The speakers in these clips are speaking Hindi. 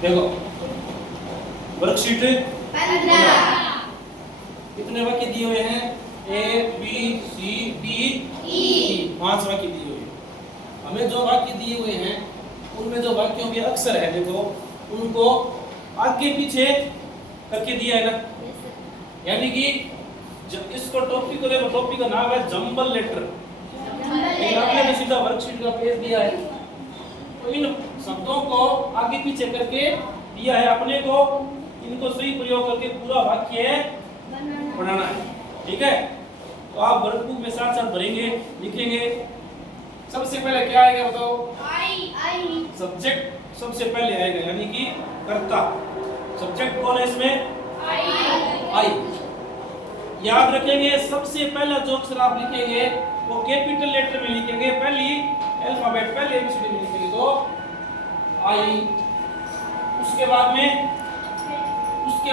देखो वर्कशीट 15 कितने वाक्य दिए हुए हैं? A B C D E 5 वाक्य दिए हुए हैं। हमें जो वाक्य दिए हुए हैं उनमें जो वाक्यों के अक्षर है देखो उनको आगे पीछे करके दिया है ना, यानी कि जब इसको टॉपिक को देखो, टॉपिक का नाम है जंबल लेटर। आपने भी सीधा वर्कशीट का पेज दिया है, तो इन शब्दों को आगे पीछे करके दिया है अपने को, इनको सही प्रयोग करके पूरा वाक्य बनाना है। ठीक है, तो आप वर्कबुक में साथ साथ भरेंगे, लिखेंगे। सबसे पहले क्या आएगा बताओ? आई सब्जेक्ट सबसे पहले आएगा, यानी कि कर्ता। सब्जेक्ट कौन है इसमें? आई। याद रखेंगे सबसे पहला जो अक्षर आप लिखेंगे वो कैपिटल लेटर में लिखेंगे, पहली अल्फाबेट पहले एबीसीडी में लिखेंगे तो आई। उसके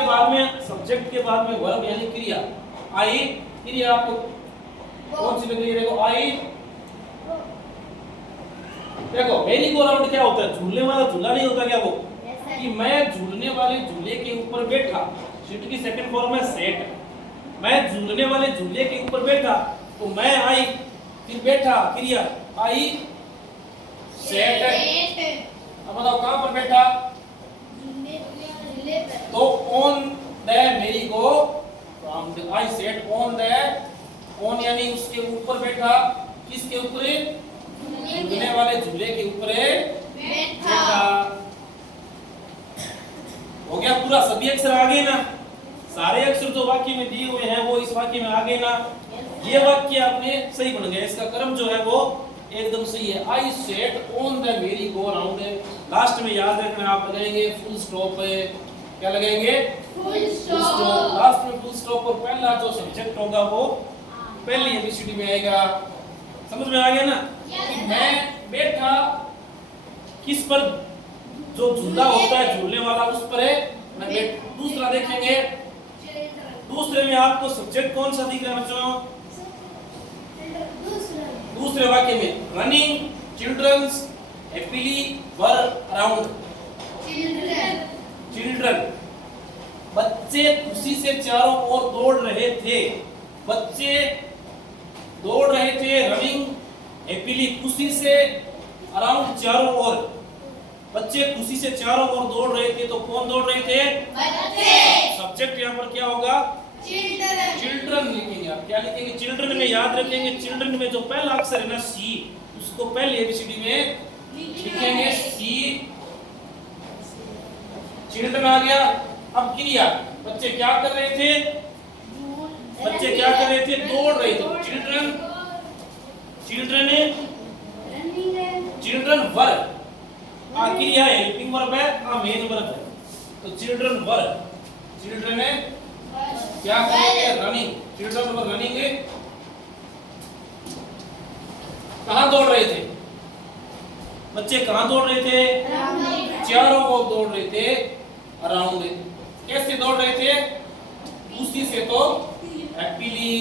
बाद में सब्जेक्ट के बाद में वर्ब यानी क्रिया। आई क्रिया आपको कौन सी लग रही है? देखो आई। देखो मेरी गो राउंड क्या होता है? झूलने वाला झूला नहीं होता क्या वो? कि मैं झूलने वाले झूले के ऊपर बैठा, सीट की सेकंड फॉर्म है सेट। मैं झूलने वाले झूले के ऊपर बैठा तो मैं आई, फिर बैठा क्रिया आई सेट। अब बताओ कहां पर बैठा? तो ऑन द मेरी go round. I set on the, on यानी उसके ऊपर बैठा। किसके ऊपर? झूलने वाले झूले के ऊपर बैठा। हो गया पूरा, सभी अक्षर आ गए ना? सारे अक्षर जो वाक्य में दिए हुए हैं वो इस वाक्य में आ गए ना? ये वाक्य आपने सही बन गया, इसका क्रम जो है वो एकदम सही है। आई सेट ऑन द मेरी गो राउंड। लास्ट में याद रखना आप लगाएंगे फुल स्टॉप। क्या लगाएंगे? Full stop. लास्ट में फुल स्टॉप और पहला जो सब्जेक्ट होगा वो पहली एबीसीडी में आएगा। समझ में आ गया ना? मैं बैठा किस पर? जो झूला होता है झूलने वाला उस पर है मैं बैठ। दूसरा देखेंगे, दूसरे में आपको सब्जेक्ट कौन सा दिख रहा है बच्चों? दूसरे वाक्य में running childrens happily were around. Children बच्चे खुशी से चारों ओर दौड़ रहे थे। बच्चे दौड़ रहे थे, रनिंग हैप्पीली खुशी से, अराउंड चारों ओर। बच्चे खुशी से चारों ओर दौड़ रहे थे तो कौन दौड़ रहे थे? बच्चे। सब्जेक्ट यहाँ पर क्या होगा? चिल्ड्रन लिखेंगे। आप क्या लिखेंगे? चिल्ड्रन में याद रखेंगे, चिल्ड्रन में जो पहला अक्षर है ना सी, उसको पहले एबीसीडी में लिखेंगे सी। चिल्ड्रन आ गया। अब क्रिया, बच्चे क्या कर रहे थे? बच्चे क्या कर रहे थे? दौड़ रहे थे। Children children verb. क्रिया हेल्पिंग वर्ब है, मेन वर्ब है। तो चिल्ड्रन वर्ब, चिल्ड्रन है क्या करेंगे? रनिंग। Children were running. कहां दौड़ रहे थे? बच्चे कहां दौड़ रहे थे? चारों ओर दौड़ रहे थे, अराउंड। कैसे दौड़ रहे थे? उसी से तो हैप्पीली।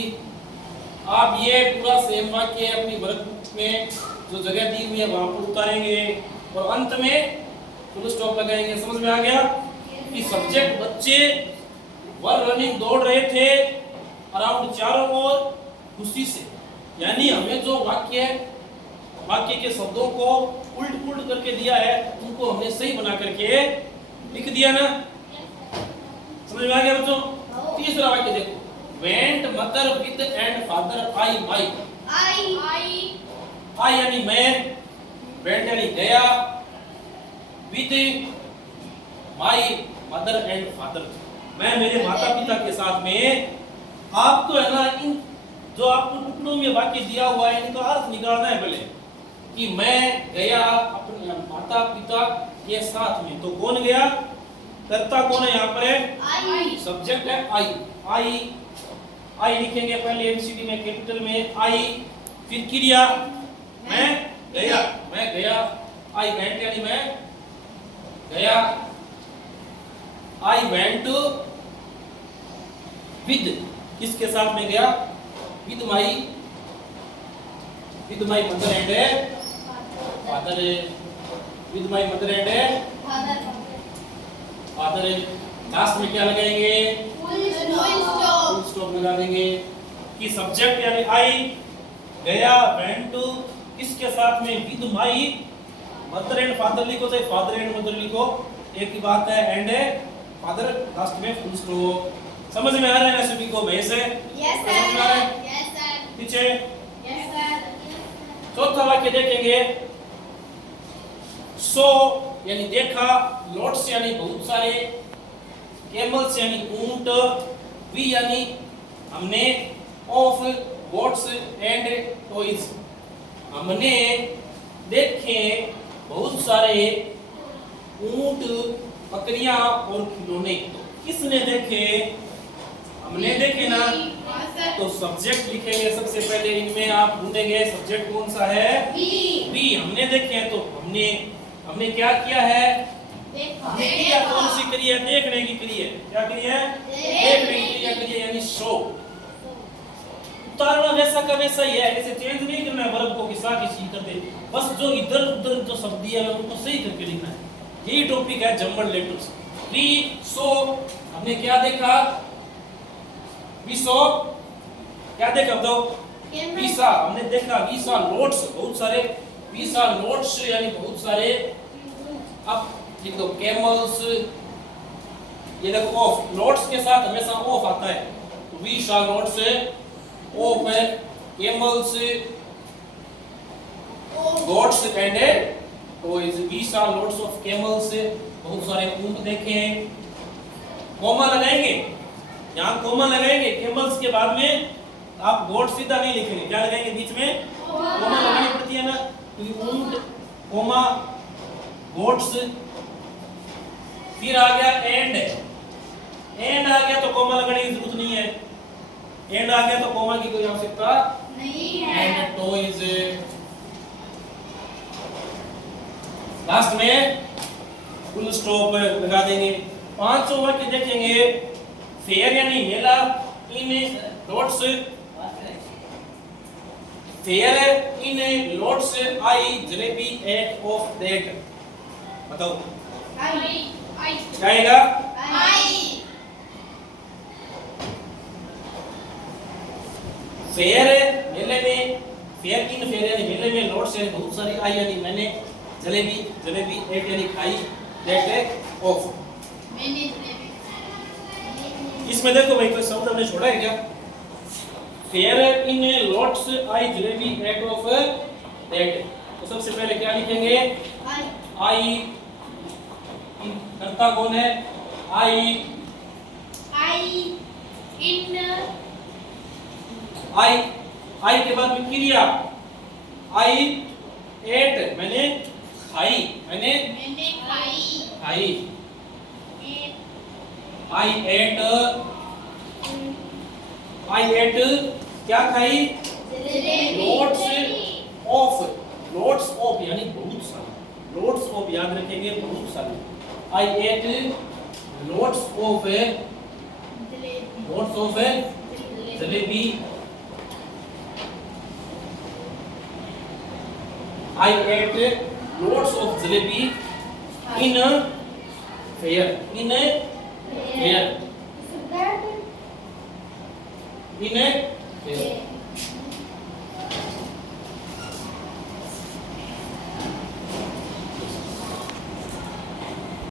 आप ये पूरा सेम वाक्य अपनी वर्कबुक में जो जगह दी हुई है वहां पर उतारेंगे और अंत में फुल स्टॉप लगाएंगे। समझ में आ गया कि सब्जेक्ट बच्चे वर रनिंग दौड़ रहे थे अराउंड चारों ओर खुशी से, यानी हमें जो वाक्य के शब्दों को उल्ट पुल्ट करके दिया है उनको हमने सही बना करके लिख दिया ना? समझ में आ गया बच्चों? तीसरा वाक्य देखो, went mother with and father I my. I यानी मैं, वेंट यानी गया, with my mother and father मैं मेरे माता पिता के साथ में। आपको है ना इन जो आपको टुकड़ों में वाक्य दिया हुआ है इनका अर्थ निकालना है पहले कि मैं गया अपने माता पिता के साथ में। तो कौन गया? कर्ता कौन है यहाँ पर? है सब्जेक्ट है आई। आई लिखेंगे पहले एबीसीडी में कैपिटल में आई। फिर क्रिया मैं गया। आई वेंट यानी मैं गया। आई वेंट विद, किसके साथ में गया? With my mother and father. With my mother and father last में क्या लगाएंगे Full फुल stop. स्टॉप लगा देंगे कि सब्जेक्ट यानी आई गया वेंट किसके साथ में with my mother and father लिखो चाहे फादर एंड मदर लिखो एक ही बात है एंड है फादर लास्ट में फुल स्टॉप समझ में आ रहा है ना सभी को भैया से Yes sir. समझ में आ रहा है Yes sir. पीछे Yes sir. चौथा वाक्य देखेंगे सो यानी देखा लॉट्स यानी बहुत सारे कैमल्स यानी ऊंट वी यानी हमने ऑफ गोट्स एंड टॉयज हमने देखे बहुत सारे ऊंट बकरियां और खिलौने तो किसने देखे हमने देखे ना Yes sir. तो सब्जेक्ट लिखेंगे सबसे पहले इनमें आप ढूंढेंगे सब्जेक्ट कौन सा है B. बी हमने देखे हैं तो हमने क्या किया है हमने क्रिया कौन सी करी है देखने की करी है क्या करी है देखने की क्रिया करी है यानी शो उतारना वैसा का वैसा ही है ऐसे चेंज नहीं करना है वर्ब को कि सा किसी कर दे बस जो इधर उधर जो शब्द दिया है उनको सही करके लिखना है यही टॉपिक है जम्बल लेटर्स वी सो हमने क्या देखा वी सो क्या देखा बताओ वीसा हमने देखा वीसा नोट्स बहुत सारे वीसा नोट्स यानी बहुत सारे अब लिख दो कैमल्स ये देखो ऑफ नोट्स के साथ हमेशा ऑफ आता है तो वीसा नोट्स ऑफ है कैमल्स गोट्स एंड तो is we saw lots of camels बहुत सारे ऊंट देखे हैं कोमा लगाएंगे यहाँ कोमा लगाएंगे कैमल्स के बाद में आप गोट सीधा नहीं लिखेंगे क्या लगाएंगे बीच में कोमा लगानी पड़ती है ना तो ऊंट कोमा गोट्स फिर आ गया एंड आ गया तो कोमा लगाने की जरूरत नहीं है एंड आ गया तो कोमा की कोई आवश्यकता नहीं है. एंड टॉयज लास्ट में फुल स्टॉप लगा देंगे पांचों वाक्य देखेंगे फेयर यानी मेला in dots fair in lots I jalebi ate of that बताओ I. क्या आएगा फेयर मेले में फेयर इन फेयर यानी मेले में लोट्स है बहुत सारी आई यानी मैंने जलेबी एट यानी खाई दैट ऑफ मैंने इसमें देखो भाई कोई शब्द हमने छोड़ा है क्या fair in lots I jalebi ate of that तो सबसे पहले क्या लिखेंगे आई कर्ता कौन है आई आई के बाद में क्रिया आई एट मैंने खाई खाई आई एट क्या खाई लोट्स ऑफ यानी बहुत सारे लोट्स ऑफ याद रखेंगे बहुत सारे I ate lots of jalebi I ate lots of jalebi in a fair. In a fair.